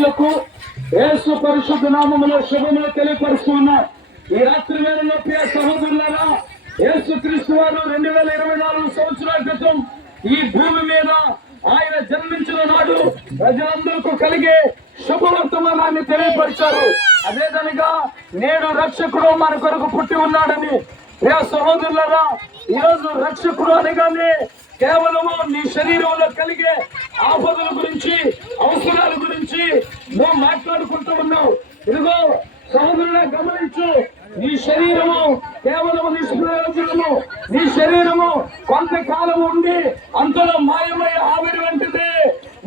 ప్రియులకు యేసు పరిశుద్ధ నామములో శుభములు తెలియపరుస్తున్నాం. ఈ రాత్రి వేళలో ప్రియ సహోదరులారా, యేసు క్రీస్తు వారు 2024 సంవత్సరాల క్రితం ఈ భూమి మీద ఆయన జన్మించిన నాడు ప్రజలందరికీ కలిగే శుభవర్తమానాన్ని తెలియపరిచారు. అదేవిధంగా నేడు రక్షకుడు మన కొరకు పుట్టి ఉన్నాడని. ప్రియ సహోదరులారా, ఈరోజు రక్షకుడు అనగానే కేవలము నీ శరీరంలో కలిగే ఆపదల గురించి, అవసరాల గురించి నువ్వు మాట్లాడుకుంటూ ఉన్నావు. ఇదిగో సహోదరులా గమనించు, నీ శరీరము కేవలము నిష్ప్రయోజనము. నీ శరీరము కొంతకాలం ఉండి అంతలో మాయమై ఆవిరి వంటిదే.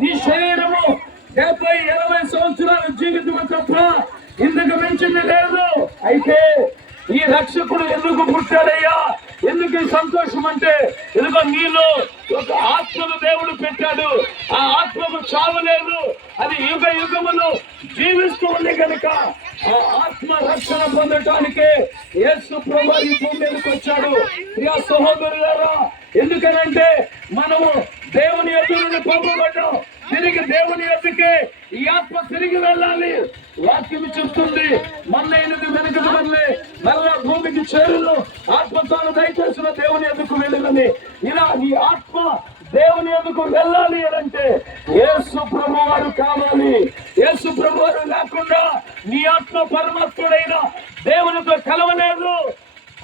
నీ శరీరము 70-80 సంవత్సరాల జీవితం తప్ప ఇందుకు మించింది లేదు. అయితే ఈ రక్షకుడు ఎందుకు పుట్టాడయ్యా, ఎందుకు ఈ సంతోషం అంటే, ఎందుకో నీలో ఒక ఆత్మను దేవుడు పెట్టాడు. ఆ ఆత్మకు చావు లేదు, అది యుగ యుగములు జీవిస్తూ ఉంది కనుక ఆ ఆత్మ రక్షణ పొందటానికి యేసు ప్రభువు ఈ భూమి మీదకి వచ్చాడు. ప్రియ సహోదరులారా, ఎందుకనంటే మనము దేవుని ఎదురుని పంపబడ్డాం. తిరిగి దేవుని ఎదుకే ఈ ఆత్మ తిరిగి వెళ్ళాలి. వాక్యం చెప్తుంది, మన్నైనది వెనుకటి వల్లే మరలా భూమికి చేరును, ఆత్మతాను దయచేసిన దేవుని ఎదుకు వెళ్ళినని. ఇలా నీ ఆత్మ దేవుని ఎదుకు వెళ్ళాలి అంటే యేసు ప్రభువారు కావాలి. యేసు ప్రభువారు లేకుండా నీ ఆత్మ పరమాత్ముడైన దేవునితో కలవలేదు,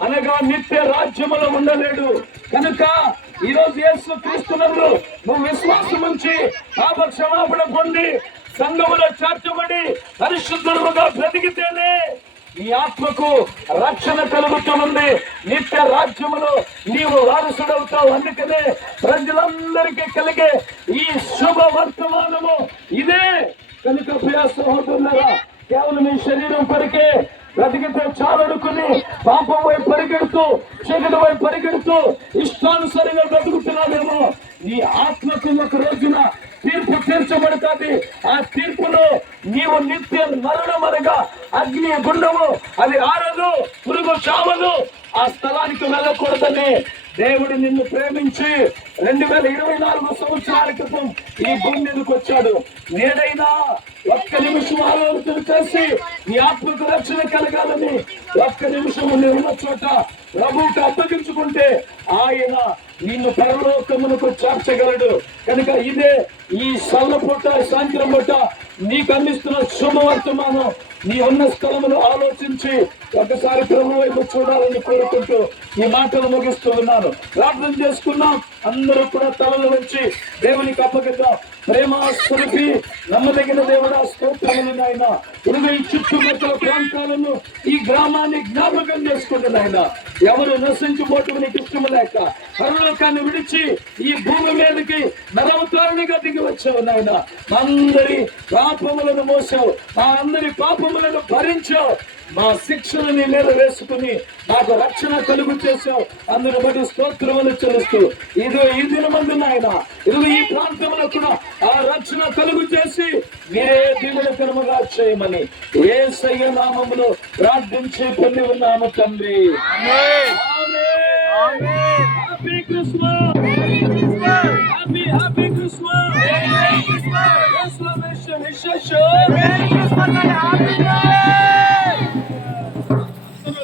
అనగా నిత్య రాజ్యములో ఉండలేడు. కనుక ఈ రోజు యేసు క్రీస్తునందు నువ్వు విశ్వాసం ఉంచి పాప క్షమాపణ పొంది సంఘములో చేర్చబడి పరిశుద్ధులుగా బ్రతికితేనే ఈ ఆత్మకు రక్షణ కలుగుతుంది. నిత్య రాజ్యములో నీవు వారసుడవుతావు. అందుకనే ప్రజలందరికీ కలిగే ఈ శుభ వర్తమానము ఇదే. కనుక ప్రియ సహోదరులారా, కేవలం ఈ శరీరం కొరికే బ్రతికితే చాలనుకుని పాపం వైపు పరిగెడుతూ, చీకటి వైపు పరిగెడుతూ ఇష్టానుసారంగా బ్రతుకుతున్నావేమో, నీ ఆత్మకు ఒక రోజున తీర్పు తీర్చబడుతుంది. ఆ తీర్పులో నీవు నిత్య మరణం అనగా అగ్ని గుండము, అది ఆరదు, పురుగు చావదు, ఆ స్థలానికి వెళ్ళకూడదని దేవుడు నిన్ను ప్రేమించి 2024 సంవత్సరాల క్రితం ఈ భూమి మీదకి వచ్చాడు. నేడైనా ఒక్క నిమిషం ఆలోచన చేసి నీ ఆత్మకు రక్షణ కలగాలని ఒక్క నిమిషం ఉన్న చోట ప్రభువుకు అప్పగించుకుంటే ఆయన నిన్ను పరలోకమునకు చేర్చగలడు. కనుక ఇదే ఈ సల్లపూట సాయంత్రం పూట నీకు అందిస్తున్న శుభవర్తమానం. నీ ఉన్న స్థలమును ఆలోచించి ఒకసారి ప్రభు వైపు చూడాలని కోరుకుంటూ ఈ మాటలు ముగిస్తూ ఉన్నాను. ప్రార్థన చేసుకున్నాం. అందరూ కూడా తలలు వచ్చి దేవునికి అప్పగిద్దాం. ప్రేమ స్వరూపి నమ్మదగిన దేవుడా, స్తోత్రములు నాయన. ఇరవై చుట్టుపక్కల ప్రాంతాలను, ఈ గ్రామాన్ని జ్ఞాపకం చేసుకుంటే నాయన, ఎవరు నశించిపోవటం నీకు ఇష్టము లేక పరలోకాన్ని విడిచి ఈ భూమి మీదకి నరవతారణిగా దిగి వచ్చావు నాయన. అందరి పాపములను మోసావు, మా అందరి పాపములను భరించావు, మా శిక్షను నీ మీద వేసుకుని మాకు రక్షణ కలుగు చేశావు. అందరూ బట్టి స్తోత్రములు చెల్లిస్తూ ఇదో ఈ దినమందు నాయన, ఇదిగో ఈ ప్రాంతంలో కూడా ఆ రక్షణ కలుగు చేసి మీరే దీవెనకరముగా చేయమని యేసయ్య నామములో ప్రార్థించి పొంది ఉన్నాము తండ్రి. Happy Christmas, happy Christmas.